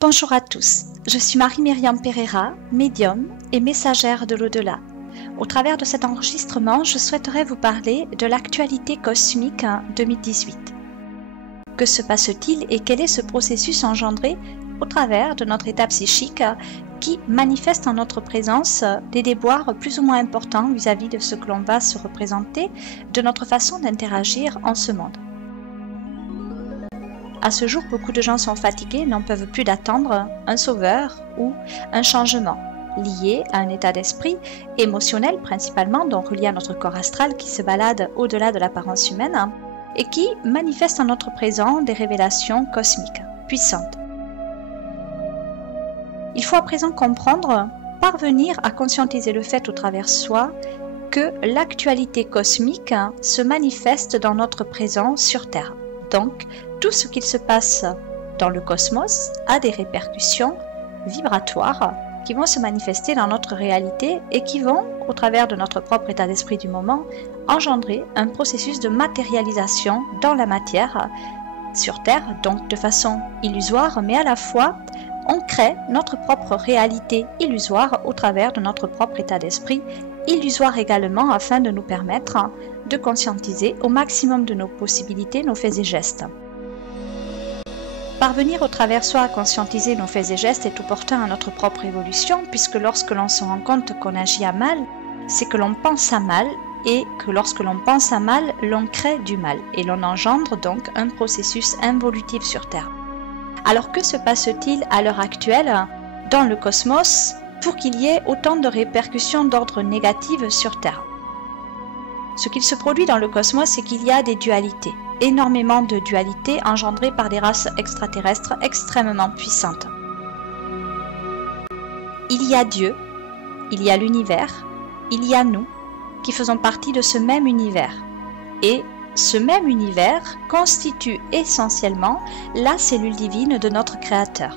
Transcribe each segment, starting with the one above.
Bonjour à tous, je suis Marie-Myriam Pereira, médium et messagère de l'au-delà. Au travers de cet enregistrement, je souhaiterais vous parler de l'actualité cosmique 2018. Que se passe-t-il et quel est ce processus engendré au travers de notre état psychique qui manifeste en notre présence des déboires plus ou moins importants vis-à-vis de ce que l'on va se représenter, de notre façon d'interagir en ce monde. À ce jour, beaucoup de gens sont fatigués et n'en peuvent plus d'attendre un sauveur ou un changement lié à un état d'esprit émotionnel principalement, donc relié à notre corps astral qui se balade au-delà de l'apparence humaine et qui manifeste en notre présent des révélations cosmiques puissantes. Il faut à présent comprendre, parvenir à conscientiser le fait au travers soi que l'actualité cosmique se manifeste dans notre présent sur Terre. Donc, tout ce qu'il se passe dans le cosmos a des répercussions vibratoires qui vont se manifester dans notre réalité et qui vont, au travers de notre propre état d'esprit du moment, engendrer un processus de matérialisation dans la matière sur Terre, donc de façon illusoire, mais à la fois, on crée notre propre réalité illusoire au travers de notre propre état d'esprit illusoire également afin de nous permettre de conscientiser au maximum de nos possibilités nos faits et gestes. Parvenir au travers soi à conscientiser nos faits et gestes est opportun à notre propre évolution puisque lorsque l'on se rend compte qu'on agit à mal, c'est que l'on pense à mal et que lorsque l'on pense à mal, l'on crée du mal et l'on engendre donc un processus involutif sur Terre. Alors que se passe-t-il à l'heure actuelle dans le cosmos pour qu'il y ait autant de répercussions d'ordre négatif sur Terre? Ce qu'il se produit dans le cosmos, c'est qu'il y a des dualités, énormément de dualités engendrées par des races extraterrestres extrêmement puissantes. Il y a Dieu, il y a l'univers, il y a nous, qui faisons partie de ce même univers. Et ce même univers constitue essentiellement la cellule divine de notre Créateur.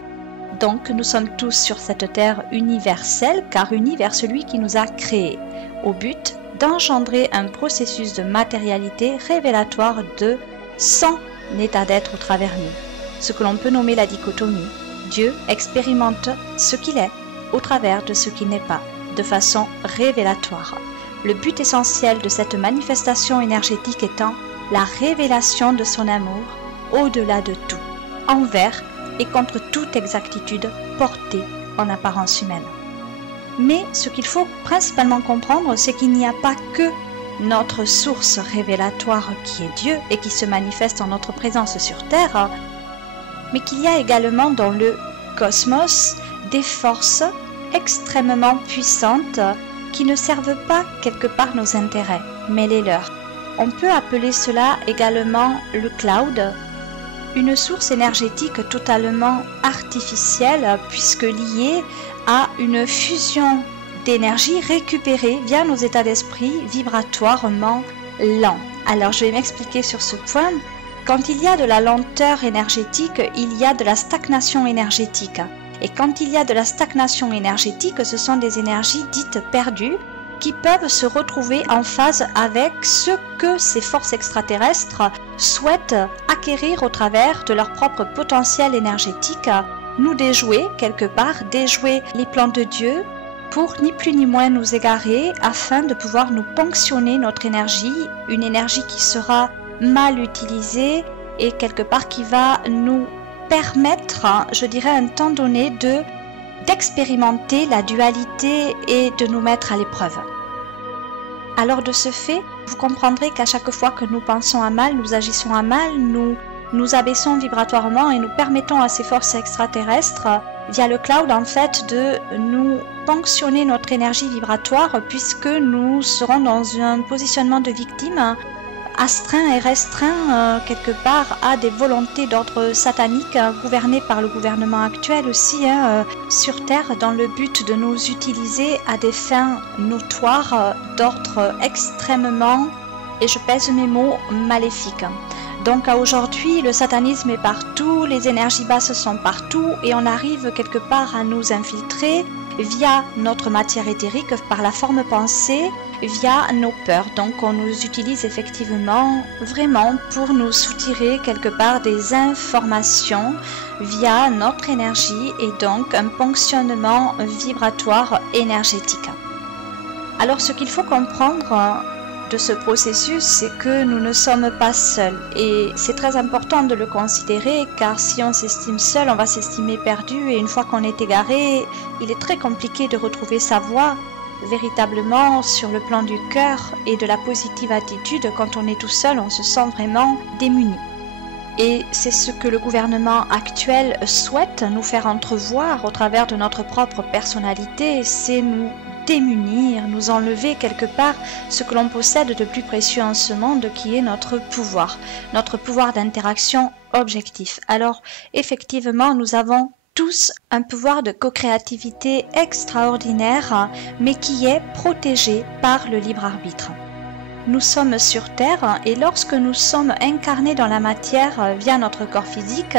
Donc nous sommes tous sur cette terre universelle, car unis vers celui qui nous a créés, au but d'engendrer un processus de matérialité révélatoire de son état d'être au travers nous, ce que l'on peut nommer la dichotomie. Dieu expérimente ce qu'il est au travers de ce qui n'est pas, de façon révélatoire. Le but essentiel de cette manifestation énergétique étant la révélation de son amour au-delà de tout, envers et contre toute exactitude portée en apparence humaine. Mais ce qu'il faut principalement comprendre, c'est qu'il n'y a pas que notre source révélatoire qui est Dieu et qui se manifeste en notre présence sur Terre, mais qu'il y a également dans le cosmos des forces extrêmement puissantes qui ne servent pas quelque part nos intérêts, mais les leurs. On peut appeler cela également le cloud, une source énergétique totalement artificielle puisque liée à une fusion d'énergie récupérée via nos états d'esprit vibratoirement lents. Alors je vais m'expliquer sur ce point. Quand il y a de la lenteur énergétique, il y a de la stagnation énergétique. Et quand il y a de la stagnation énergétique, ce sont des énergies dites perdues qui peuvent se retrouver en phase avec ce que ces forces extraterrestres souhaitent acquérir au travers de leur propre potentiel énergétique, nous déjouer quelque part, déjouer les plans de Dieu pour ni plus ni moins nous égarer afin de pouvoir nous ponctionner notre énergie, une énergie qui sera mal utilisée et quelque part qui va nous permettre, je dirais à un temps donné, d'expérimenter la dualité et de nous mettre à l'épreuve. Alors de ce fait, vous comprendrez qu'à chaque fois que nous pensons à mal, nous agissons à mal, nous abaissons vibratoirement et nous permettons à ces forces extraterrestres, via le cloud en fait, de nous ponctionner notre énergie vibratoire puisque nous serons dans un positionnement de victime astreint et restreint quelque part à des volontés d'ordre satanique gouvernées par le gouvernement actuel aussi sur Terre dans le but de nous utiliser à des fins notoires d'ordre extrêmement, et je pèse mes mots, maléfiques. Donc à aujourd'hui, le satanisme est partout, les énergies basses sont partout et on arrive quelque part à nous infiltrer via notre matière éthérique, par la forme pensée, via nos peurs. Donc on nous utilise effectivement vraiment pour nous soutirer quelque part des informations via notre énergie et donc un ponctionnement vibratoire énergétique. Alors ce qu'il faut comprendre de ce processus, c'est que nous ne sommes pas seuls et c'est très important de le considérer, car si on s'estime seul, on va s'estimer perdu et une fois qu'on est égaré, il est très compliqué de retrouver sa voie véritablement sur le plan du cœur et de la positive attitude. Quand on est tout seul, on se sent vraiment démuni. Et c'est ce que le gouvernement actuel souhaite nous faire entrevoir au travers de notre propre personnalité, c'est nous démunir, nous enlever quelque part ce que l'on possède de plus précieux en ce monde, qui est notre pouvoir d'interaction objectif. Alors effectivement, nous avons tous un pouvoir de co-créativité extraordinaire, mais qui est protégé par le libre arbitre. Nous sommes sur Terre et lorsque nous sommes incarnés dans la matière via notre corps physique,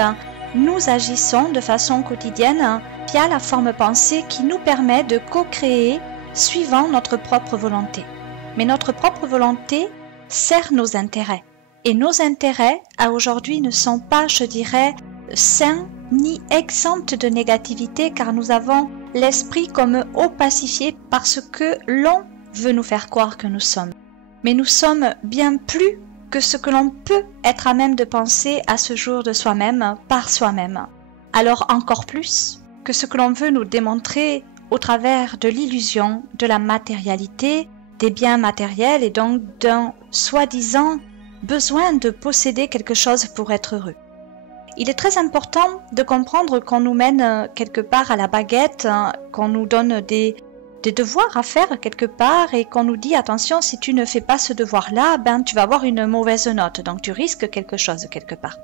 nous agissons de façon quotidienne via la forme pensée qui nous permet de co-créer suivant notre propre volonté. Mais notre propre volonté sert nos intérêts. Et nos intérêts, à aujourd'hui, ne sont pas, je dirais, sains ni exempts de négativité, car nous avons l'esprit comme opacifié par ce que l'on veut nous faire croire que nous sommes. Mais nous sommes bien plus que ce que l'on peut être à même de penser à ce jour de soi-même, par soi-même. Alors encore plus que ce que l'on veut nous démontrer au travers de l'illusion de la matérialité, des biens matériels et donc d'un soi-disant besoin de posséder quelque chose pour être heureux. Il est très important de comprendre qu'on nous mène quelque part à la baguette, qu'on nous donne des devoirs à faire quelque part et qu'on nous dit attention, si tu ne fais pas ce devoir-là, ben tu vas avoir une mauvaise note, donc tu risques quelque chose quelque part.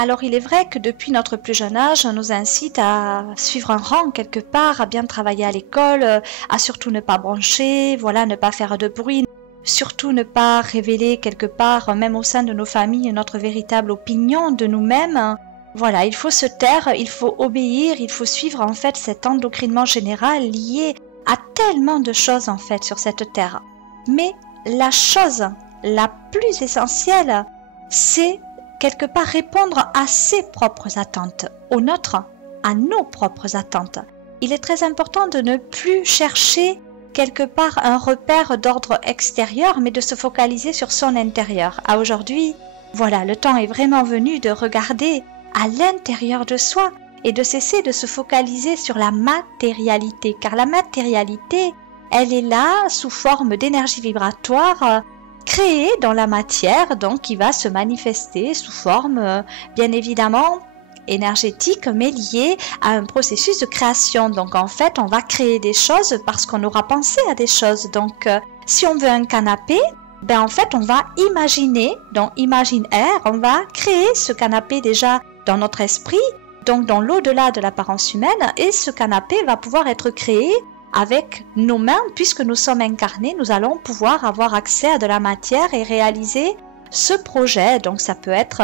Alors il est vrai que depuis notre plus jeune âge, on nous incite à suivre un rang quelque part, à bien travailler à l'école, à surtout ne pas broncher, voilà, ne pas faire de bruit, surtout ne pas révéler quelque part, même au sein de nos familles, notre véritable opinion de nous-mêmes. Voilà, il faut se taire, il faut obéir, il faut suivre en fait cet endocrinement général lié à tellement de choses en fait sur cette terre. Mais la chose la plus essentielle, c'est quelque part répondre à ses propres attentes, aux nôtres, à nos propres attentes. Il est très important de ne plus chercher quelque part un repère d'ordre extérieur, mais de se focaliser sur son intérieur. À aujourd'hui, voilà, le temps est vraiment venu de regarder à l'intérieur de soi et de cesser de se focaliser sur la matérialité, car la matérialité, elle est là sous forme d'énergie vibratoire créée dans la matière, donc qui va se manifester sous forme, bien évidemment, énergétique, mais liée à un processus de création. Donc en fait, on va créer des choses parce qu'on aura pensé à des choses. Donc si on veut un canapé, ben en fait, on va imaginer, dans Imagine Air, on va créer ce canapé déjà dans notre esprit, donc dans l'au-delà de l'apparence humaine, et ce canapé va pouvoir être créé avec nos mains, puisque nous sommes incarnés, nous allons pouvoir avoir accès à de la matière et réaliser ce projet. Donc ça peut être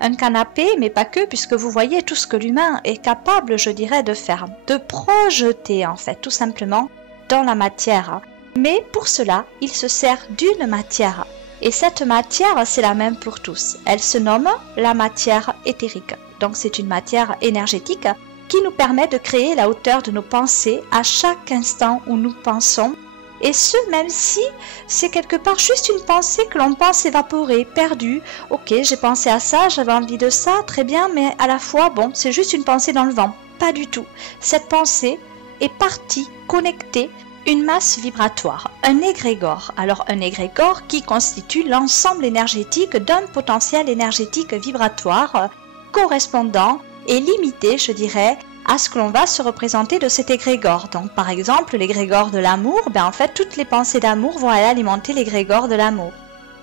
un canapé, mais pas que, puisque vous voyez tout ce que l'humain est capable, je dirais, de faire, de projeter en fait, tout simplement, dans la matière. Mais pour cela, il se sert d'une matière. Et cette matière, c'est la même pour tous. Elle se nomme la matière éthérique. Donc c'est une matière énergétique qui nous permet de créer la hauteur de nos pensées à chaque instant où nous pensons. Et ce, même si c'est quelque part juste une pensée que l'on pense évaporer, perdue. Ok, j'ai pensé à ça, j'avais envie de ça, très bien, mais à la fois, bon, c'est juste une pensée dans le vent. Pas du tout. Cette pensée est partie, connectée, une masse vibratoire, un égrégore. Alors un égrégore qui constitue l'ensemble énergétique d'un potentiel énergétique vibratoire correspondant et limité, je dirais, à ce que l'on va se représenter de cet égrégore. Donc par exemple, l'égrégore de l'amour, ben en fait toutes les pensées d'amour vont aller alimenter l'égrégore de l'amour.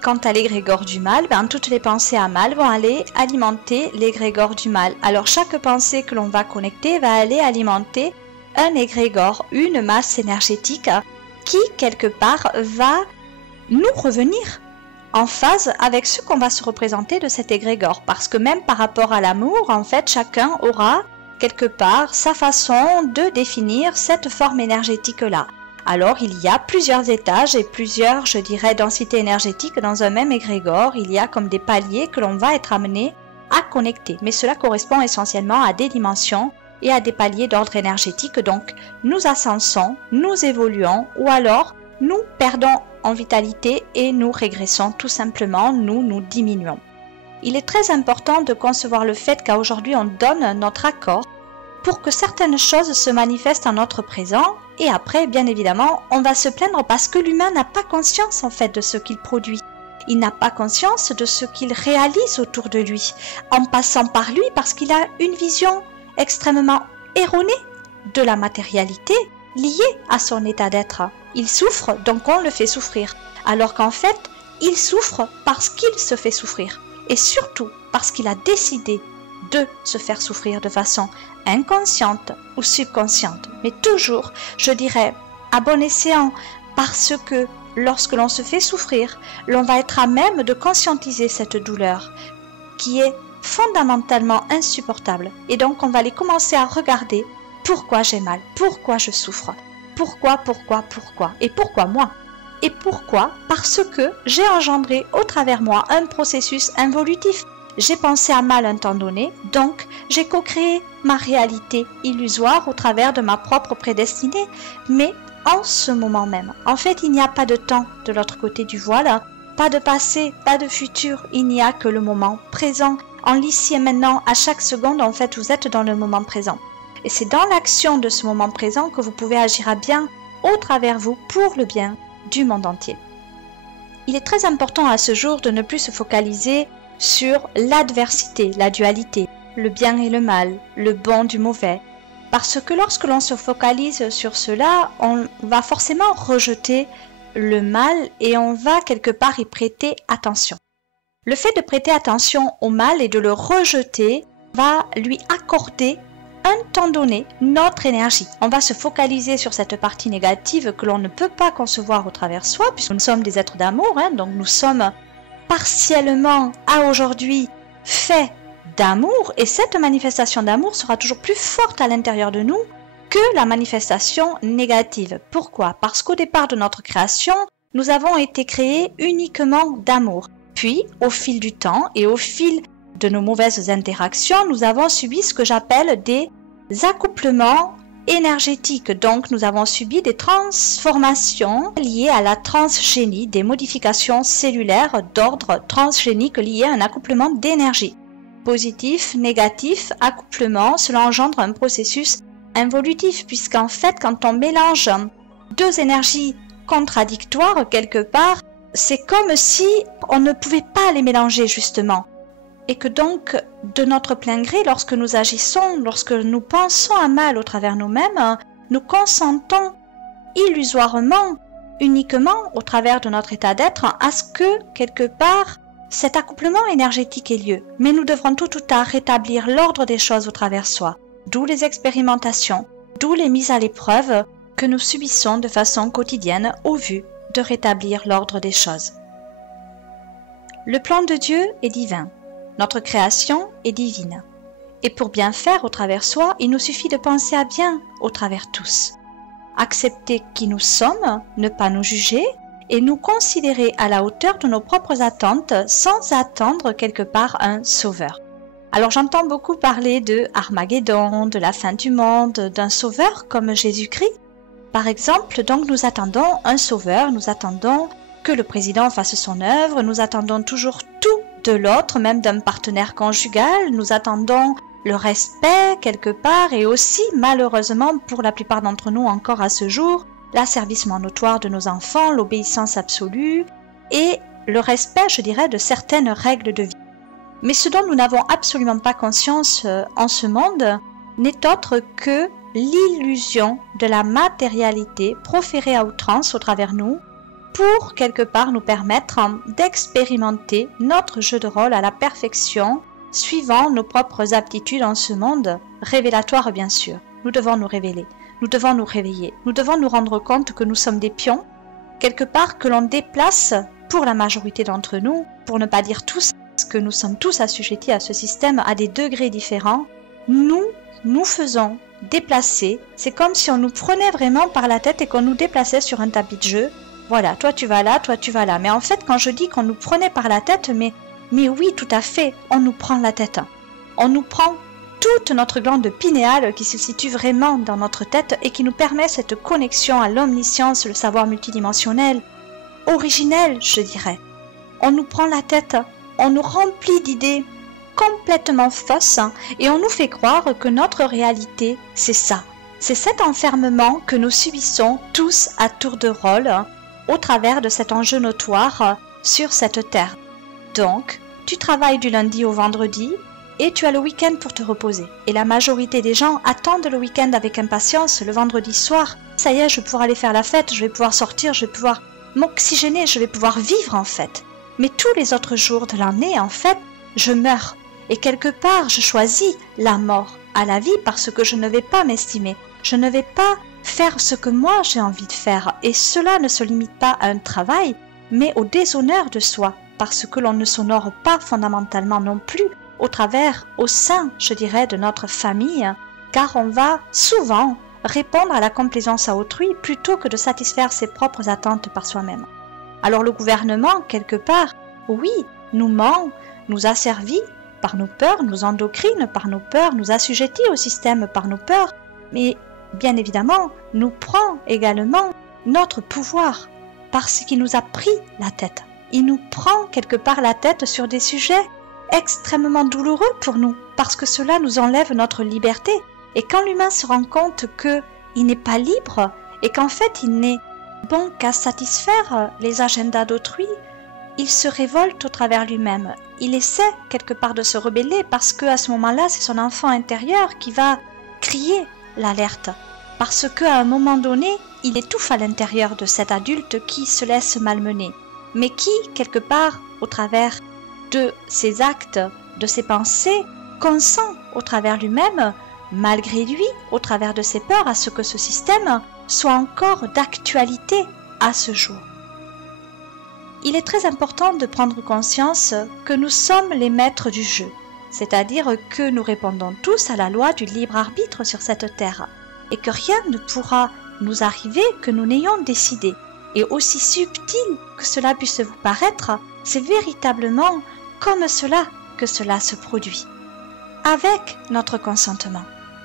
Quant à l'égrégore du mal, ben toutes les pensées à mal vont aller alimenter l'égrégore du mal. Alors chaque pensée que l'on va connecter va aller alimenter un égrégore, une masse énergétique qui quelque part va nous revenir en phase avec ce qu'on va se représenter de cet égrégore. Parce que même par rapport à l'amour, en fait, chacun aura quelque part sa façon de définir cette forme énergétique-là. Alors, il y a plusieurs étages et plusieurs, je dirais, densités énergétiques dans un même égrégore. Il y a comme des paliers que l'on va être amené à connecter. Mais cela correspond essentiellement à des dimensions et à des paliers d'ordre énergétique. Donc, nous ascensons, nous évoluons ou alors nous perdons en vitalité et nous régressons tout simplement, nous diminuons. Il est très important de concevoir le fait qu'aujourd'hui on donne notre accord pour que certaines choses se manifestent en notre présent et après, bien évidemment, on va se plaindre parce que l'humain n'a pas conscience en fait de ce qu'il produit. Il n'a pas conscience de ce qu'il réalise autour de lui en passant par lui parce qu'il a une vision extrêmement erronée de la matérialité liée à son état d'être. Il souffre, donc on le fait souffrir, alors qu'en fait, il souffre parce qu'il se fait souffrir, et surtout parce qu'il a décidé de se faire souffrir de façon inconsciente ou subconsciente, mais toujours, je dirais, à bon escient, parce que lorsque l'on se fait souffrir, l'on va être à même de conscientiser cette douleur qui est fondamentalement insupportable, et donc on va aller commencer à regarder pourquoi j'ai mal, pourquoi je souffre, pourquoi, et pourquoi moi. Et pourquoi? Parce que j'ai engendré au travers moi un processus involutif. J'ai pensé à mal un temps donné, donc j'ai co-créé ma réalité illusoire au travers de ma propre prédestinée. Mais en ce moment même, en fait, il n'y a pas de temps de l'autre côté du voile, pas de passé, pas de futur, il n'y a que le moment présent. En l'ici et maintenant, à chaque seconde, en fait, vous êtes dans le moment présent. Et c'est dans l'action de ce moment présent que vous pouvez agir à bien au travers vous pour le bien du monde entier. Il est très important à ce jour de ne plus se focaliser sur l'adversité, la dualité, le bien et le mal, le bon du mauvais. Parce que lorsque l'on se focalise sur cela, on va forcément rejeter le mal et on va quelque part y prêter attention. Le fait de prêter attention au mal et de le rejeter va lui accorder un temps donné notre énergie. On va se focaliser sur cette partie négative que l'on ne peut pas concevoir au travers soi, puisque nous sommes des êtres d'amour, donc nous sommes partiellement à aujourd'hui faits d'amour, et cette manifestation d'amour sera toujours plus forte à l'intérieur de nous que la manifestation négative. Pourquoi? Parce qu'au départ de notre création, nous avons été créés uniquement d'amour. Puis, au fil du temps et au fil de nos mauvaises interactions, nous avons subi ce que j'appelle des accouplements énergétiques. Donc, nous avons subi des transformations liées à la transgénie, des modifications cellulaires d'ordre transgénique liées à un accouplement d'énergie. Positif, négatif, accouplement, cela engendre un processus involutif, puisqu'en fait, quand on mélange deux énergies contradictoires quelque part, c'est comme si on ne pouvait pas les mélanger justement. Et que donc, de notre plein gré, lorsque nous agissons, lorsque nous pensons à mal au travers nous-mêmes, nous consentons illusoirement, uniquement au travers de notre état d'être, à ce que, quelque part, cet accouplement énergétique ait lieu. Mais nous devrons tout ou tard rétablir l'ordre des choses au travers soi, d'où les expérimentations, d'où les mises à l'épreuve que nous subissons de façon quotidienne au vu de rétablir l'ordre des choses. Le plan de Dieu est divin. Notre création est divine. Et pour bien faire au travers soi, il nous suffit de penser à bien au travers tous. Accepter qui nous sommes, ne pas nous juger et nous considérer à la hauteur de nos propres attentes sans attendre quelque part un sauveur. Alors j'entends beaucoup parler de Armageddon, de la fin du monde, d'un sauveur comme Jésus-Christ. Par exemple, donc nous attendons un sauveur, nous attendons que le président fasse son œuvre, nous attendons toujours tout de l'autre, même d'un partenaire conjugal, nous attendons le respect quelque part et aussi, malheureusement, pour la plupart d'entre nous encore à ce jour, l'asservissement notoire de nos enfants, l'obéissance absolue et le respect, je dirais, de certaines règles de vie. Mais ce dont nous n'avons absolument pas conscience en ce monde n'est autre que l'illusion de la matérialité proférée à outrance au travers nous pour quelque part nous permettre d'expérimenter notre jeu de rôle à la perfection suivant nos propres aptitudes en ce monde, révélatoire bien sûr. Nous devons nous révéler, nous devons nous réveiller, nous devons nous rendre compte que nous sommes des pions, quelque part que l'on déplace pour la majorité d'entre nous, pour ne pas dire tous, parce que nous sommes tous assujettis à ce système à des degrés différents, nous faisons déplacer, c'est comme si on nous prenait vraiment par la tête et qu'on nous déplaçait sur un tapis de jeu. Voilà, toi tu vas là, toi tu vas là. Mais en fait, quand je dis qu'on nous prenait par la tête, mais oui, tout à fait, on nous prend la tête. On nous prend toute notre glande pinéale qui se situe vraiment dans notre tête et qui nous permet cette connexion à l'omniscience, le savoir multidimensionnel, originel, je dirais. On nous prend la tête, on nous remplit d'idées complètement fausses et on nous fait croire que notre réalité, c'est ça. C'est cet enfermement que nous subissons tous à tour de rôle au travers de cet enjeu notoire sur cette terre. Donc, tu travailles du lundi au vendredi et tu as le week-end pour te reposer. Et la majorité des gens attendent le week-end avec impatience, le vendredi soir. Ça y est, je vais pouvoir aller faire la fête, je vais pouvoir sortir, je vais pouvoir m'oxygéner, je vais pouvoir vivre en fait. Mais tous les autres jours de l'année, en fait, je meurs. Et quelque part, je choisis la mort à la vie parce que je ne vais pas m'estimer. Je ne vais pas faire ce que moi j'ai envie de faire. Et cela ne se limite pas à un travail, mais au déshonneur de soi, parce que l'on ne s'honore pas fondamentalement non plus au sein, je dirais, de notre famille, car on va souvent répondre à la complaisance à autrui plutôt que de satisfaire ses propres attentes par soi-même. Alors le gouvernement, quelque part, oui, nous ment, nous asservit par nos peurs, nous endocrine par nos peurs, nous assujettit au système par nos peurs, mais bien évidemment, nous prend également notre pouvoir parce qu'il nous a pris la tête. Il nous prend quelque part la tête sur des sujets extrêmement douloureux pour nous, parce que cela nous enlève notre liberté. Et quand l'humain se rend compte qu'il n'est pas libre et qu'en fait il n'est bon qu'à satisfaire les agendas d'autrui, il se révolte au travers lui-même. Il essaie quelque part de se rebeller parce qu'à ce moment-là, c'est son enfant intérieur qui va crier l'alerte. Parce qu'à un moment donné, il étouffe à l'intérieur de cet adulte qui se laisse malmener, mais qui, quelque part, au travers de ses actes, de ses pensées, consent au travers lui-même, malgré lui, au travers de ses peurs, à ce que ce système soit encore d'actualité à ce jour. Il est très important de prendre conscience que nous sommes les maîtres du jeu, c'est-à-dire que nous répondons tous à la loi du libre arbitre sur cette terre, et que rien ne pourra nous arriver que nous n'ayons décidé. Et aussi subtil que cela puisse vous paraître, c'est véritablement comme cela que cela se produit, avec notre consentement.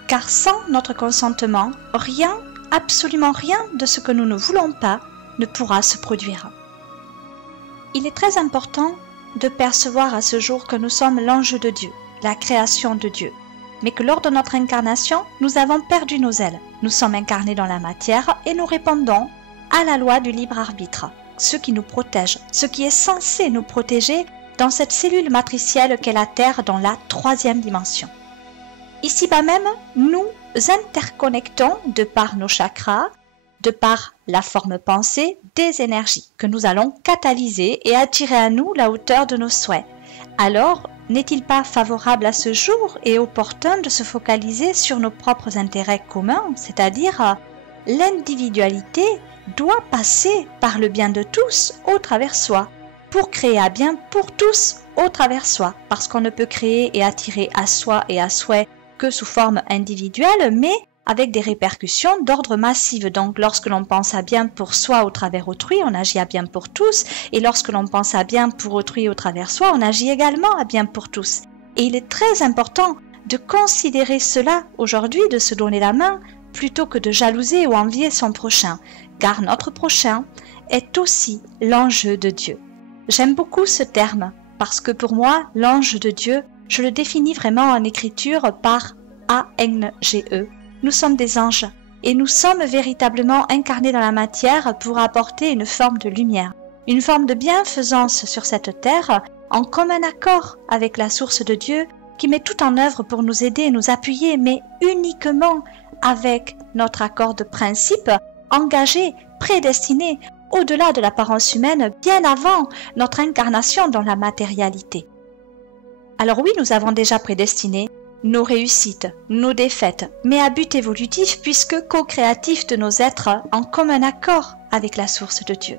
Car sans notre consentement, rien, absolument rien de ce que nous ne voulons pas ne pourra se produire. Il est très important de percevoir à ce jour que nous sommes l'ange de Dieu, la création de Dieu, mais que lors de notre incarnation, nous avons perdu nos ailes. Nous sommes incarnés dans la matière et nous répondons à la loi du libre arbitre, ce qui nous protège, ce qui est censé nous protéger dans cette cellule matricielle qu'est la Terre dans la 3e dimension. Ici-bas même, nous interconnectons de par nos chakras, de par la forme pensée, des énergies que nous allons catalyser et attirer à nous la hauteur de nos souhaits. Alors, n'est-il pas favorable à ce jour et opportun de se focaliser sur nos propres intérêts communs, c'est-à-dire l'individualité doit passer par le bien de tous au travers soi, pour créer à bien pour tous au travers soi, parce qu'on ne peut créer et attirer à soi et à souhait que sous forme individuelle, mais avec des répercussions d'ordre massif. Donc lorsque l'on pense à bien pour soi au travers autrui, on agit à bien pour tous, et lorsque l'on pense à bien pour autrui au travers soi, on agit également à bien pour tous. Et il est très important de considérer cela aujourd'hui, de se donner la main, plutôt que de jalouser ou envier son prochain, car notre prochain est aussi l'enjeu de Dieu. J'aime beaucoup ce terme, parce que pour moi, l'ange de Dieu, je le définis vraiment en écriture par A-N-G-E. Nous sommes des anges, et nous sommes véritablement incarnés dans la matière pour apporter une forme de lumière, une forme de bienfaisance sur cette terre, en commun accord avec la source de Dieu, qui met tout en œuvre pour nous aider et nous appuyer, mais uniquement avec notre accord de principe, engagé, prédestiné, au-delà de l'apparence humaine, bien avant notre incarnation dans la matérialité. Alors oui, nous avons déjà prédestiné nos réussites, nos défaites, mais à but évolutif puisque co-créatifs de nos êtres en commun accord avec la source de Dieu.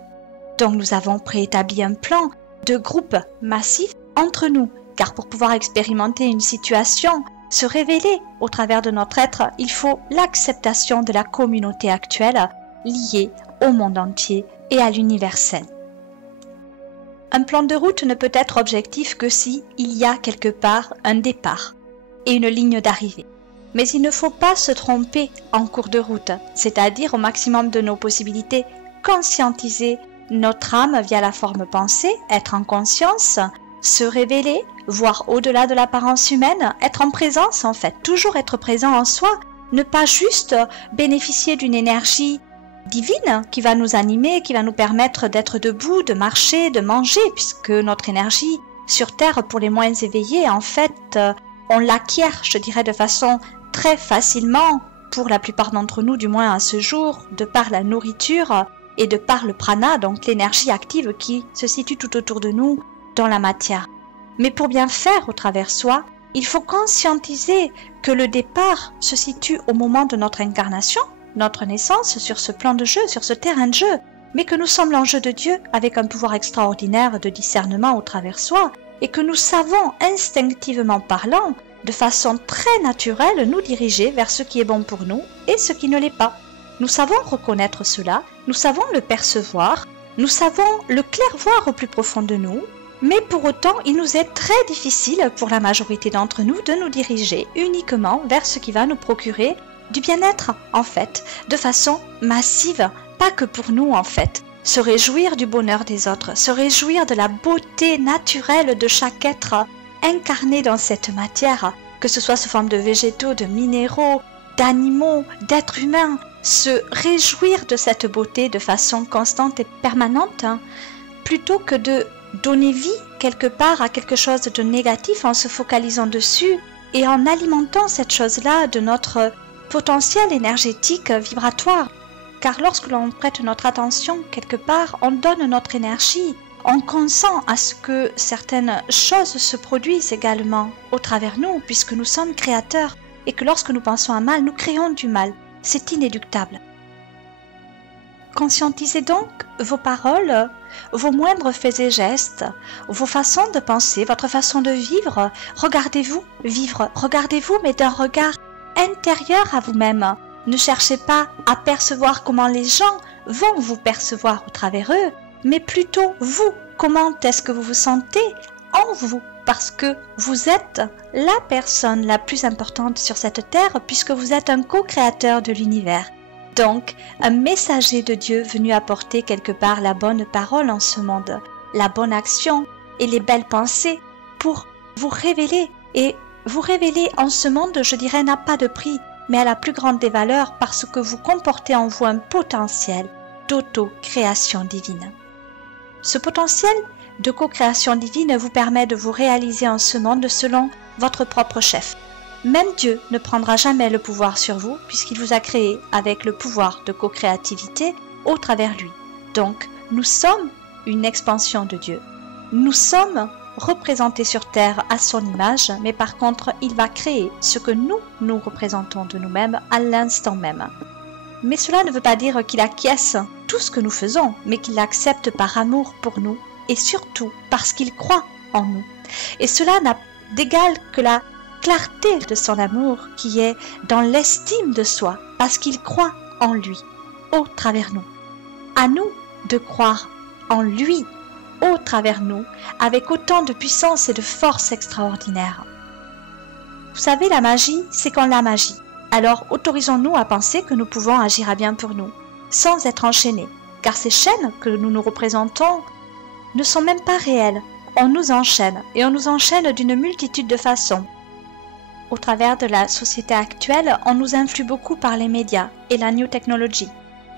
Donc nous avons préétabli un plan de groupe massif entre nous, car pour pouvoir expérimenter une situation, se révéler au travers de notre être, il faut l'acceptation de la communauté actuelle liée au monde entier et à l'universel. Un plan de route ne peut être objectif que si il y a quelque part un départ et une ligne d'arrivée. Mais il ne faut pas se tromper en cours de route, c'est-à-dire au maximum de nos possibilités, conscientiser notre âme via la forme pensée, être en conscience, se révéler, voir au-delà de l'apparence humaine, être en présence en fait, toujours être présent en soi, ne pas juste bénéficier d'une énergie divine qui va nous animer, qui va nous permettre d'être debout, de marcher, de manger, puisque notre énergie sur Terre, pour les moins éveillés, en fait, on l'acquiert, je dirais, de façon très facilement, pour la plupart d'entre nous, du moins à ce jour, de par la nourriture et de par le prana, donc l'énergie active qui se situe tout autour de nous dans la matière. Mais pour bien faire au travers soi, il faut conscientiser que le départ se situe au moment de notre incarnation, notre naissance sur ce plan de jeu, sur ce terrain de jeu, mais que nous sommes l'enjeu de Dieu avec un pouvoir extraordinaire de discernement au travers soi, et que nous savons instinctivement parlant, de façon très naturelle, nous diriger vers ce qui est bon pour nous et ce qui ne l'est pas. Nous savons reconnaître cela, nous savons le percevoir, nous savons le clairvoir au plus profond de nous, mais pour autant, il nous est très difficile pour la majorité d'entre nous de nous diriger uniquement vers ce qui va nous procurer du bien-être, en fait, de façon massive, pas que pour nous, en fait. Se réjouir du bonheur des autres, se réjouir de la beauté naturelle de chaque être incarné dans cette matière, que ce soit sous forme de végétaux, de minéraux, d'animaux, d'êtres humains, se réjouir de cette beauté de façon constante et permanente, plutôt que de donner vie quelque part à quelque chose de négatif en se focalisant dessus et en alimentant cette chose-là de notre potentiel énergétique vibratoire. Car lorsque l'on prête notre attention quelque part, on donne notre énergie, on consent à ce que certaines choses se produisent également au travers nous, puisque nous sommes créateurs et que lorsque nous pensons à mal, nous créons du mal. C'est inéluctable. Conscientisez donc vos paroles, vos moindres faits et gestes, vos façons de penser, votre façon de vivre. Regardez-vous vivre, regardez-vous mais d'un regard intérieur à vous-même. Ne cherchez pas à percevoir comment les gens vont vous percevoir au travers eux, mais plutôt vous, comment est-ce que vous vous sentez en vous, parce que vous êtes la personne la plus importante sur cette terre puisque vous êtes un co-créateur de l'univers. Donc, un messager de Dieu venu apporter quelque part la bonne parole en ce monde, la bonne action et les belles pensées pour vous révéler. Et vous révéler en ce monde, je dirais, n'a pas de prix, mais à la plus grande des valeurs parce que vous comportez en vous un potentiel d'auto-création divine. Ce potentiel de co-création divine vous permet de vous réaliser en ce monde selon votre propre chef. Même Dieu ne prendra jamais le pouvoir sur vous puisqu'il vous a créé avec le pouvoir de co-créativité au travers lui. Donc, nous sommes une expansion de Dieu. Nous sommes représentés sur Terre à son image, mais par contre, il va créer ce que nous représentons de nous-mêmes à l'instant même. Mais cela ne veut pas dire qu'il acquiesce tout ce que nous faisons, mais qu'il l'accepte par amour pour nous et surtout parce qu'il croit en nous. Et cela n'a d'égal que la clarté de son amour qui est dans l'estime de soi, parce qu'il croit en lui, au travers nous. À nous de croire en lui, au travers nous, avec autant de puissance et de force extraordinaire. Vous savez, la magie, c'est quand la magie. Alors autorisons-nous à penser que nous pouvons agir à bien pour nous, sans être enchaînés, car ces chaînes que nous nous représentons ne sont même pas réelles. On nous enchaîne, et on nous enchaîne d'une multitude de façons. Au travers de la société actuelle, on nous influe beaucoup par les médias et la new technology.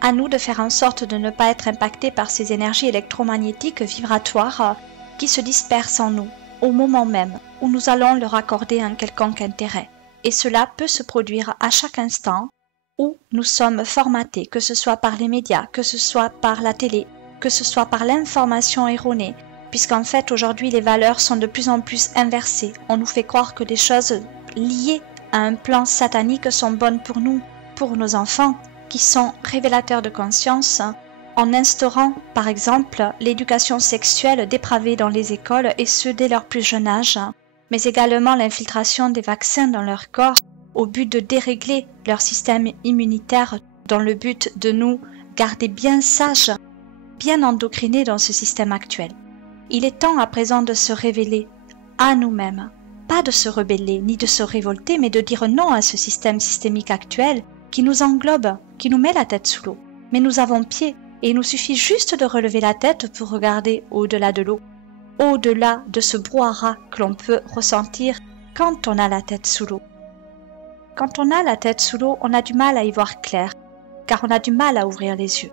À nous de faire en sorte de ne pas être impactés par ces énergies électromagnétiques vibratoires qui se dispersent en nous, au moment même où nous allons leur accorder un quelconque intérêt. Et cela peut se produire à chaque instant où nous sommes formatés, que ce soit par les médias, que ce soit par la télé, que ce soit par l'information erronée, puisqu'en fait aujourd'hui les valeurs sont de plus en plus inversées. On nous fait croire que des choses liées à un plan satanique sont bonnes pour nous, pour nos enfants, qui sont révélateurs de conscience, en instaurant, par exemple, l'éducation sexuelle dépravée dans les écoles et ce dès leur plus jeune âge, mais également l'infiltration des vaccins dans leur corps au but de dérégler leur système immunitaire dans le but de nous garder bien sages, bien endocrinés dans ce système actuel. Il est temps à présent de se révéler à nous-mêmes, pas de se rebeller ni de se révolter, mais de dire non à ce système systémique actuel qui nous englobe, qui nous met la tête sous l'eau. Mais nous avons pied et il nous suffit juste de relever la tête pour regarder au-delà de l'eau, au-delà de ce brouhaha que l'on peut ressentir quand on a la tête sous l'eau. Quand on a la tête sous l'eau, on a du mal à y voir clair, car on a du mal à ouvrir les yeux.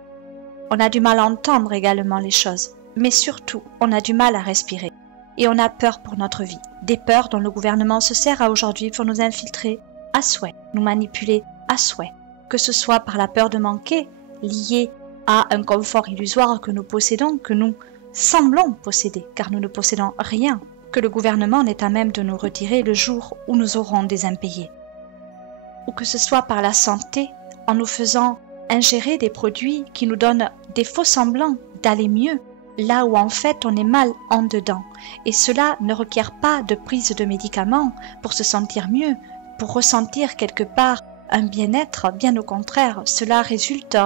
On a du mal à entendre également les choses, mais surtout, on a du mal à respirer. Et on a peur pour notre vie, des peurs dont le gouvernement se sert à aujourd'hui pour nous infiltrer à souhait, nous manipuler à souhait, que ce soit par la peur de manquer, liée à un confort illusoire que nous possédons, que nous semblons posséder, car nous ne possédons rien, que le gouvernement n'est à même de nous retirer le jour où nous aurons des impayés. Ou que ce soit par la santé, en nous faisant ingérer des produits qui nous donnent des faux semblants d'aller mieux, là où en fait on est mal en dedans. Et cela ne requiert pas de prise de médicaments pour se sentir mieux, pour ressentir quelque part un bien-être, bien au contraire, cela résulte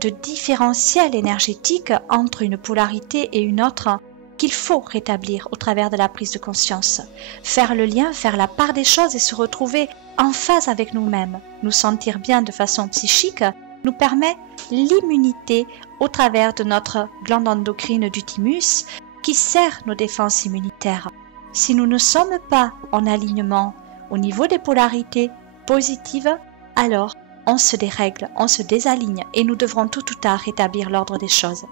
de différentiels énergétiques entre une polarité et une autre qu'il faut rétablir au travers de la prise de conscience. Faire le lien, faire la part des choses et se retrouver en phase avec nous-mêmes, nous sentir bien de façon psychique, nous permet l'immunité au travers de notre glande endocrine du thymus qui sert nos défenses immunitaires. Si nous ne sommes pas en alignement au niveau des polarités positives, alors on se dérègle, on se désaligne et nous devrons tôt ou tard rétablir l'ordre des choses.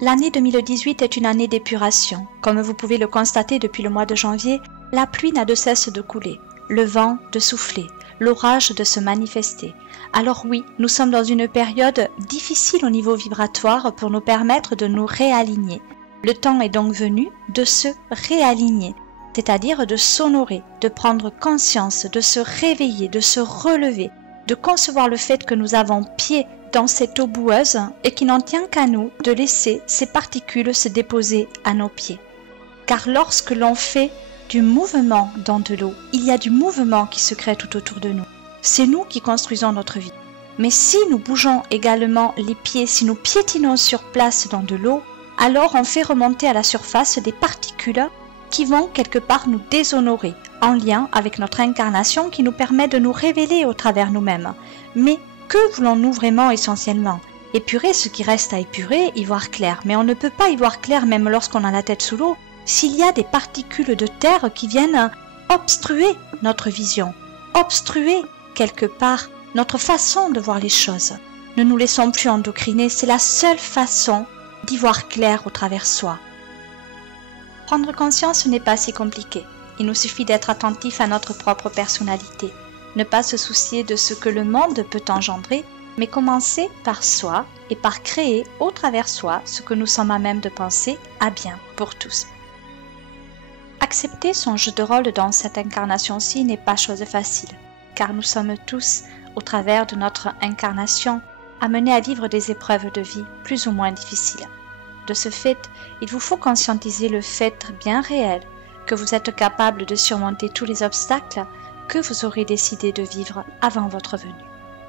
L'année 2018 est une année d'épuration. Comme vous pouvez le constater depuis le mois de janvier, la pluie n'a de cesse de couler, le vent de souffler, l'orage de se manifester. Alors oui, nous sommes dans une période difficile au niveau vibratoire pour nous permettre de nous réaligner. Le temps est donc venu de se réaligner, c'est-à-dire de s'honorer, de prendre conscience, de se réveiller, de se relever, de concevoir le fait que nous avons pied dans cette eau boueuse et qu'il n'en tient qu'à nous de laisser ces particules se déposer à nos pieds. Car lorsque l'on fait du mouvement dans de l'eau, il y a du mouvement qui se crée tout autour de nous. C'est nous qui construisons notre vie. Mais si nous bougeons également les pieds, si nous piétinons sur place dans de l'eau, alors on fait remonter à la surface des particules qui vont quelque part nous déshonorer, en lien avec notre incarnation qui nous permet de nous révéler au travers nous-mêmes. Mais que voulons-nous vraiment essentiellement? Épurer ce qui reste à épurer, y voir clair. Mais on ne peut pas y voir clair même lorsqu'on a la tête sous l'eau, s'il y a des particules de terre qui viennent obstruer notre vision, obstruer quelque part notre façon de voir les choses. Ne nous laissons plus endocriner, c'est la seule façon d'y voir clair au travers soi. Prendre conscience n'est pas si compliqué. Il nous suffit d'être attentif à notre propre personnalité, ne pas se soucier de ce que le monde peut engendrer, mais commencer par soi et par créer au travers soi ce que nous sommes à même de penser à bien pour tous. Accepter son jeu de rôle dans cette incarnation-ci n'est pas chose facile, car nous sommes tous, au travers de notre incarnation, amenés à vivre des épreuves de vie plus ou moins difficiles. De ce fait, il vous faut conscientiser le fait bien réel que vous êtes capable de surmonter tous les obstacles que vous aurez décidé de vivre avant votre venue.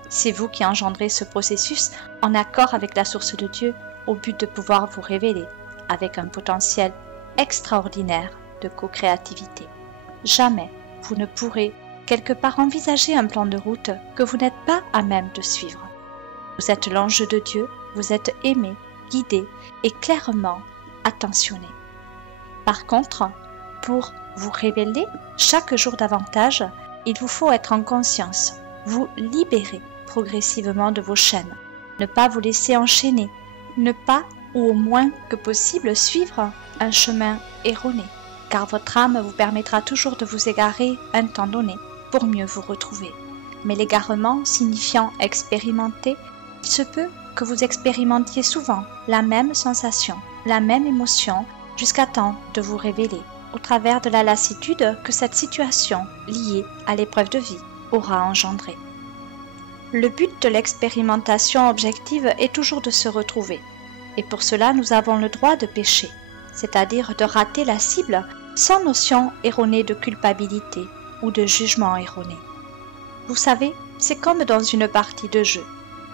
C'est vous qui engendrez ce processus en accord avec la source de Dieu au but de pouvoir vous révéler avec un potentiel extraordinaire de co-créativité. Jamais vous ne pourrez quelque part envisager un plan de route que vous n'êtes pas à même de suivre. Vous êtes l'ange de Dieu, vous êtes aimé, guidé et clairement attentionné. Par contre, pour vous révéler chaque jour davantage, il vous faut être en conscience, vous libérer progressivement de vos chaînes, ne pas vous laisser enchaîner, ne pas ou au moins que possible suivre un chemin erroné, car votre âme vous permettra toujours de vous égarer un temps donné pour mieux vous retrouver. Mais l'égarement signifiant expérimenter, il se peut que vous expérimentiez souvent la même sensation, la même émotion, jusqu'à temps de vous révéler, au travers de la lassitude que cette situation liée à l'épreuve de vie aura engendrée. le but de l'expérimentation objective est toujours de se retrouver. Et pour cela, nous avons le droit de pécher, c'est-à-dire de rater la cible sans notion erronée de culpabilité ou de jugement erroné. Vous savez, c'est comme dans une partie de jeu.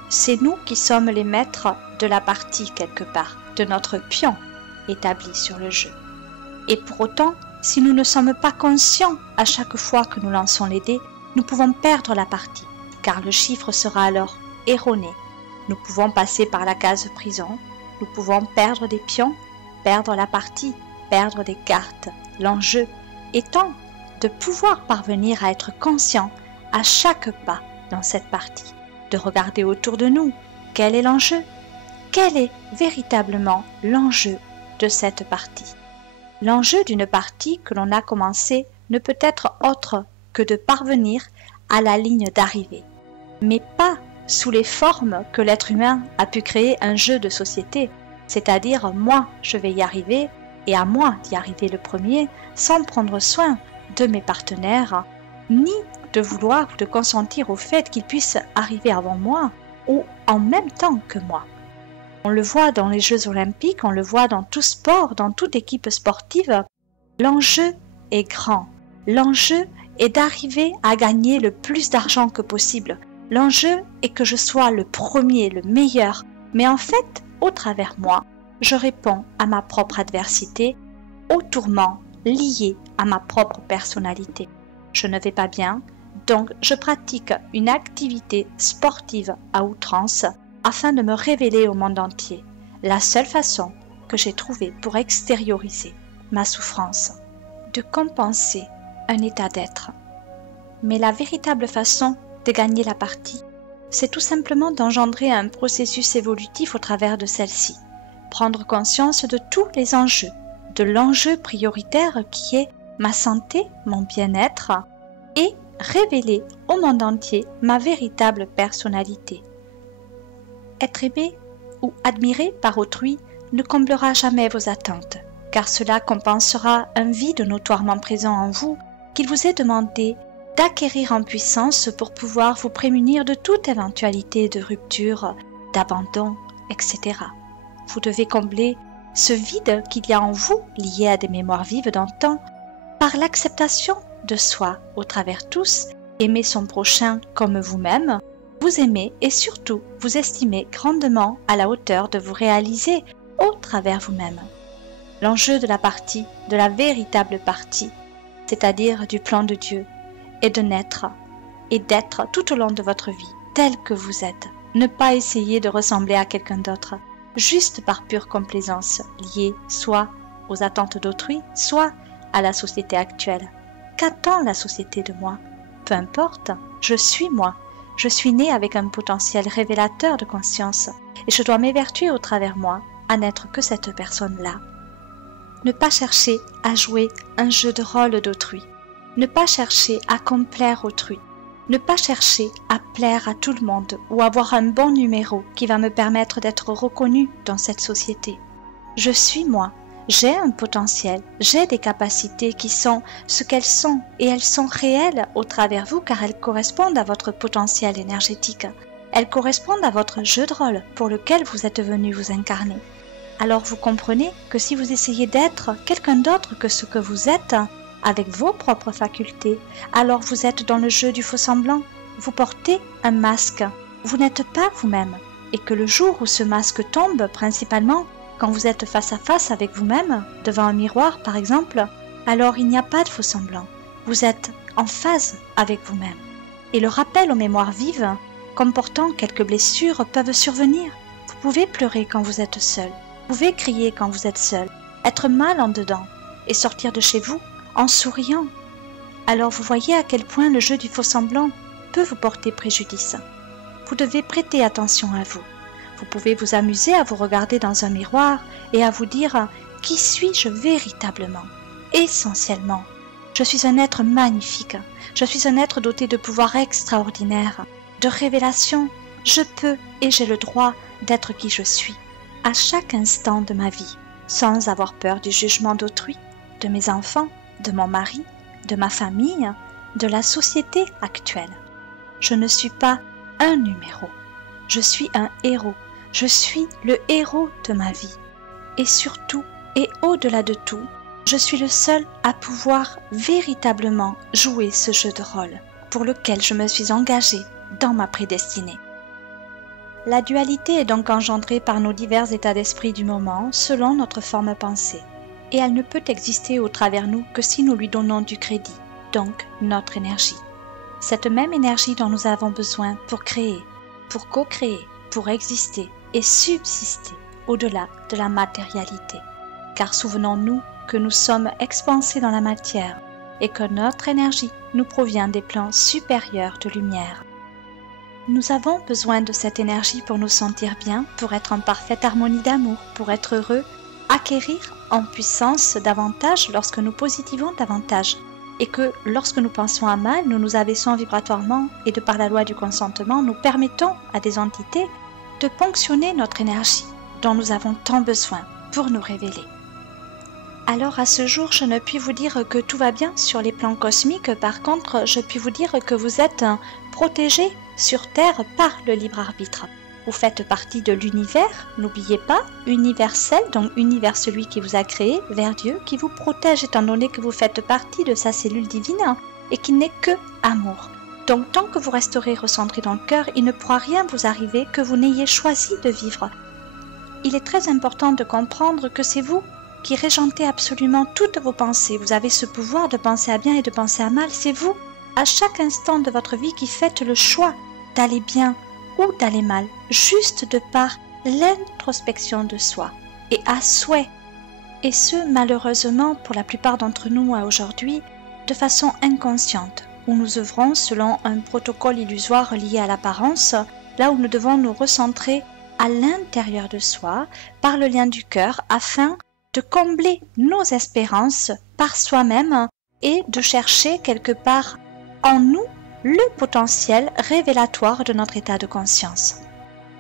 C'est nous qui sommes les maîtres de la partie quelque part, de notre pion établi sur le jeu. Et pour autant, si nous ne sommes pas conscients à chaque fois que nous lançons les dés, nous pouvons perdre la partie, car le chiffre sera alors erroné. Nous pouvons passer par la case prison, nous pouvons perdre des pions, perdre la partie, perdre des cartes. L'enjeu étant de pouvoir parvenir à être conscient à chaque pas dans cette partie, de regarder autour de nous quel est l'enjeu, quel est véritablement l'enjeu de cette partie. L'enjeu d'une partie que l'on a commencée ne peut être autre que de parvenir à la ligne d'arrivée, mais pas sous les formes que l'être humain a pu créer un jeu de société, c'est-à-dire moi je vais y arriver et à moi d'y arriver le premier sans prendre soin de mes partenaires, ni de vouloir ou de consentir au fait qu'ils puissent arriver avant moi ou en même temps que moi. On le voit dans les Jeux olympiques, on le voit dans tout sport, dans toute équipe sportive, l'enjeu est grand. L'enjeu est d'arriver à gagner le plus d'argent que possible. L'enjeu est que je sois le premier, le meilleur. Mais en fait, au travers moi, je réponds à ma propre adversité, aux tourments liés à ma propre personnalité. Je ne vais pas bien, donc je pratique une activité sportive à outrance afin de me révéler au monde entier, la seule façon que j'ai trouvée pour extérioriser ma souffrance, de compenser un état d'être. Mais la véritable façon de gagner la partie, c'est tout simplement d'engendrer un processus évolutif au travers de celle-ci, prendre conscience de tous les enjeux, de l'enjeu prioritaire qui est ma santé, mon bien-être, et révéler au monde entier ma véritable personnalité. Être aimé ou admiré par autrui ne comblera jamais vos attentes, car cela compensera un vide notoirement présent en vous qu'il vous est demandé d'acquérir en puissance pour pouvoir vous prémunir de toute éventualité de rupture, d'abandon, etc. Vous devez combler ce vide qu'il y a en vous, lié à des mémoires vives d'antan, par l'acceptation de soi au travers tous, aimer son prochain comme vous-même, vous aimer et surtout vous estimer grandement à la hauteur de vous réaliser au travers vous-même. L'enjeu de la partie, de la véritable partie, c'est-à-dire du plan de Dieu, est de naître et d'être tout au long de votre vie tel que vous êtes. Ne pas essayer de ressembler à quelqu'un d'autre, juste par pure complaisance, liée soit aux attentes d'autrui, soit à la société actuelle. Qu'attend la société de moi? Peu importe, je suis moi. Je suis né avec un potentiel révélateur de conscience et je dois m'évertuer au travers moi à n'être que cette personne-là. Ne pas chercher à jouer un jeu de rôle d'autrui. Ne pas chercher à complaire autrui. Ne pas chercher à plaire à tout le monde ou avoir un bon numéro qui va me permettre d'être reconnu dans cette société. Je suis moi. J'ai un potentiel, j'ai des capacités qui sont ce qu'elles sont et elles sont réelles au travers vous car elles correspondent à votre potentiel énergétique. Elles correspondent à votre jeu de rôle pour lequel vous êtes venu vous incarner. Alors vous comprenez que si vous essayez d'être quelqu'un d'autre que ce que vous êtes, avec vos propres facultés, alors vous êtes dans le jeu du faux-semblant. Vous portez un masque, vous n'êtes pas vous-même. Et que le jour où ce masque tombe, principalement, quand vous êtes face à face avec vous-même, devant un miroir par exemple, alors il n'y a pas de faux semblant. Vous êtes en phase avec vous-même. Et le rappel aux mémoires vives, comportant quelques blessures, peuvent survenir. Vous pouvez pleurer quand vous êtes seul. Vous pouvez crier quand vous êtes seul. Être mal en dedans et sortir de chez vous en souriant. Alors vous voyez à quel point le jeu du faux semblant peut vous porter préjudice. Vous devez prêter attention à vous. Vous pouvez vous amuser à vous regarder dans un miroir et à vous dire « Qui suis-je véritablement ?» Essentiellement, je suis un être magnifique, je suis un être doté de pouvoirs extraordinaires, de révélation, je peux et j'ai le droit d'être qui je suis, à chaque instant de ma vie, sans avoir peur du jugement d'autrui, de mes enfants, de mon mari, de ma famille, de la société actuelle. Je ne suis pas un numéro. Je suis un héros. Je suis le héros de ma vie. Et surtout, et au-delà de tout, je suis le seul à pouvoir véritablement jouer ce jeu de rôle pour lequel je me suis engagé dans ma prédestinée. La dualité est donc engendrée par nos divers états d'esprit du moment selon notre forme pensée. Et elle ne peut exister au travers nous que si nous lui donnons du crédit, donc notre énergie. Cette même énergie dont nous avons besoin pour créer, pour co-créer, pour exister et subsister au-delà de la matérialité. Car souvenons-nous que nous sommes expansés dans la matière et que notre énergie nous provient des plans supérieurs de lumière. Nous avons besoin de cette énergie pour nous sentir bien, pour être en parfaite harmonie d'amour, pour être heureux, acquérir en puissance davantage lorsque nous positivons davantage, et que lorsque nous pensons à mal, nous nous abaissons vibratoirement et de par la loi du consentement, nous permettons à des entités de ponctionner notre énergie dont nous avons tant besoin pour nous révéler. Alors à ce jour, je ne puis vous dire que tout va bien sur les plans cosmiques, par contre, je puis vous dire que vous êtes protégés sur Terre par le libre arbitre. Vous faites partie de l'univers, n'oubliez pas, universel, donc univers celui qui vous a créé, vers Dieu, qui vous protège étant donné que vous faites partie de sa cellule divine et qui n'est que amour. Donc tant que vous resterez recentré dans le cœur, il ne pourra rien vous arriver que vous n'ayez choisi de vivre. Il est très important de comprendre que c'est vous qui régentez absolument toutes vos pensées. Vous avez ce pouvoir de penser à bien et de penser à mal. C'est vous, à chaque instant de votre vie, qui faites le choix d'aller bien ou d'aller mal, juste de par l'introspection de soi et à souhait. Et ce, malheureusement, pour la plupart d'entre nous aujourd'hui, de façon inconsciente, où nous œuvrons selon un protocole illusoire lié à l'apparence, là où nous devons nous recentrer à l'intérieur de soi, par le lien du cœur, afin de combler nos espérances par soi-même et de chercher quelque part en nous le potentiel révélatoire de notre état de conscience.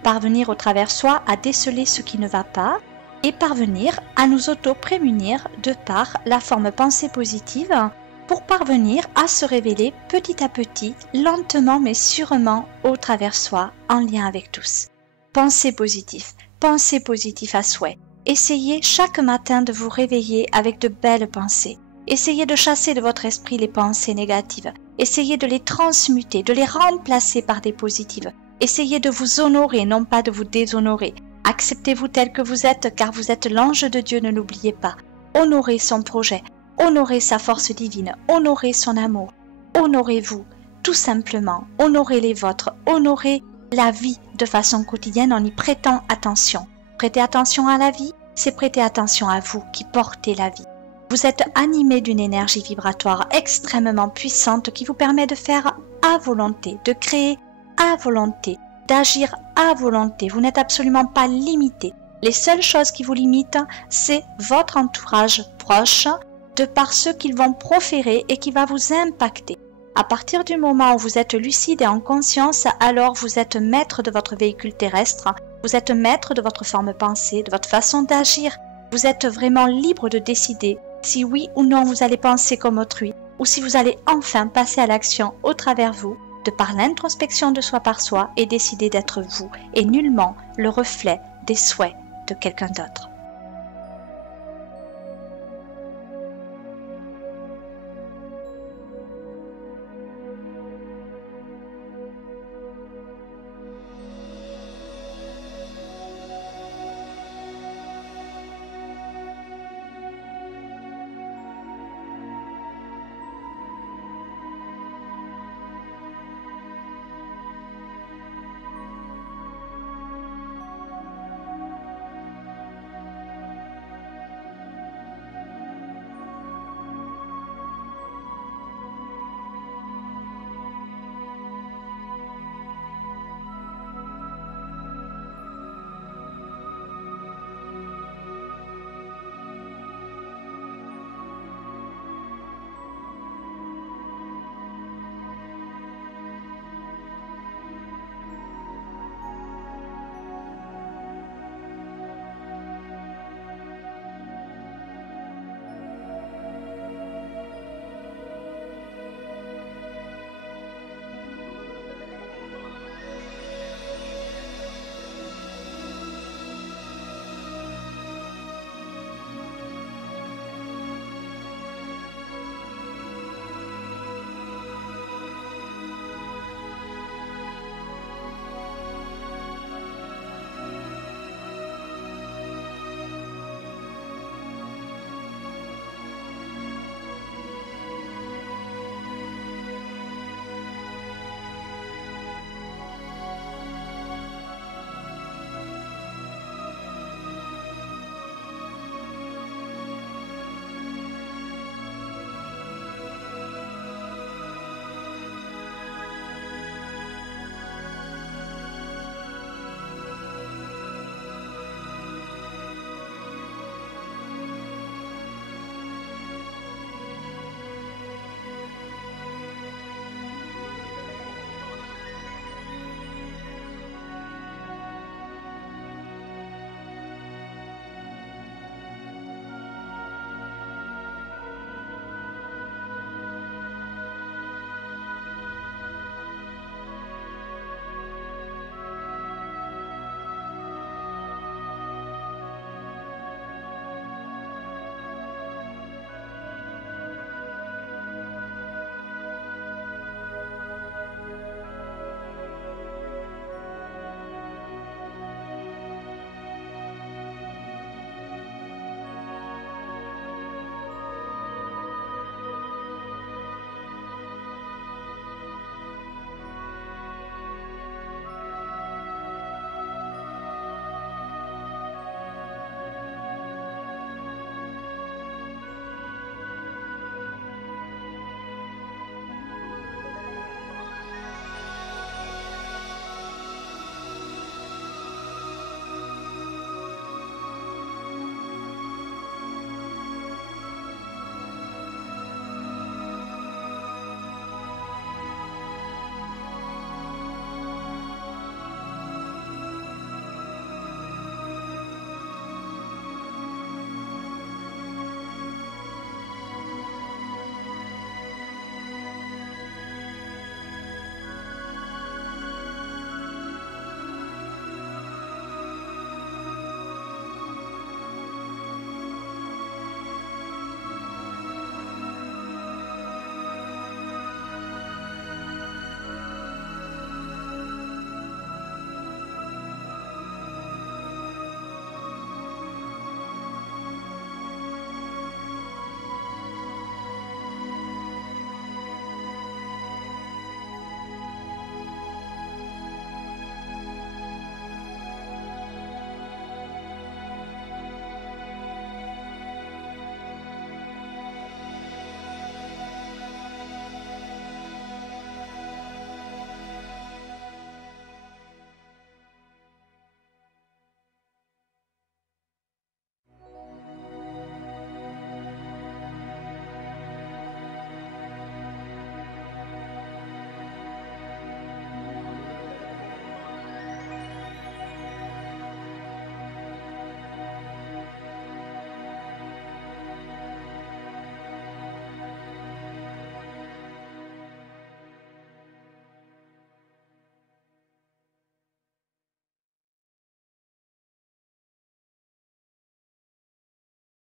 Parvenir au travers soi à déceler ce qui ne va pas et parvenir à nous auto-prémunir de par la forme pensée positive pour parvenir à se révéler petit à petit, lentement mais sûrement au travers soi en lien avec tous. Pensez positif à souhait. Essayez chaque matin de vous réveiller avec de belles pensées. Essayez de chasser de votre esprit les pensées négatives. Essayez de les transmuter, de les remplacer par des positives. Essayez de vous honorer, non pas de vous déshonorer. Acceptez-vous tel que vous êtes, car vous êtes l'ange de Dieu, ne l'oubliez pas. Honorez son projet, honorez sa force divine, honorez son amour. Honorez-vous, tout simplement. Honorez les vôtres, honorez la vie de façon quotidienne en y prêtant attention. Prêter attention à la vie, c'est prêter attention à vous qui portez la vie. Vous êtes animé d'une énergie vibratoire extrêmement puissante qui vous permet de faire à volonté, de créer à volonté, d'agir à volonté. Vous n'êtes absolument pas limité. Les seules choses qui vous limitent, c'est votre entourage proche, de par ce qu'ils vont proférer et qui va vous impacter. À partir du moment où vous êtes lucide et en conscience, alors vous êtes maître de votre véhicule terrestre, vous êtes maître de votre forme pensée, de votre façon d'agir. Vous êtes vraiment libre de décider si oui ou non vous allez penser comme autrui, ou si vous allez enfin passer à l'action au travers vous, de par l'introspection de soi par soi et décider d'être vous et nullement le reflet des souhaits de quelqu'un d'autre.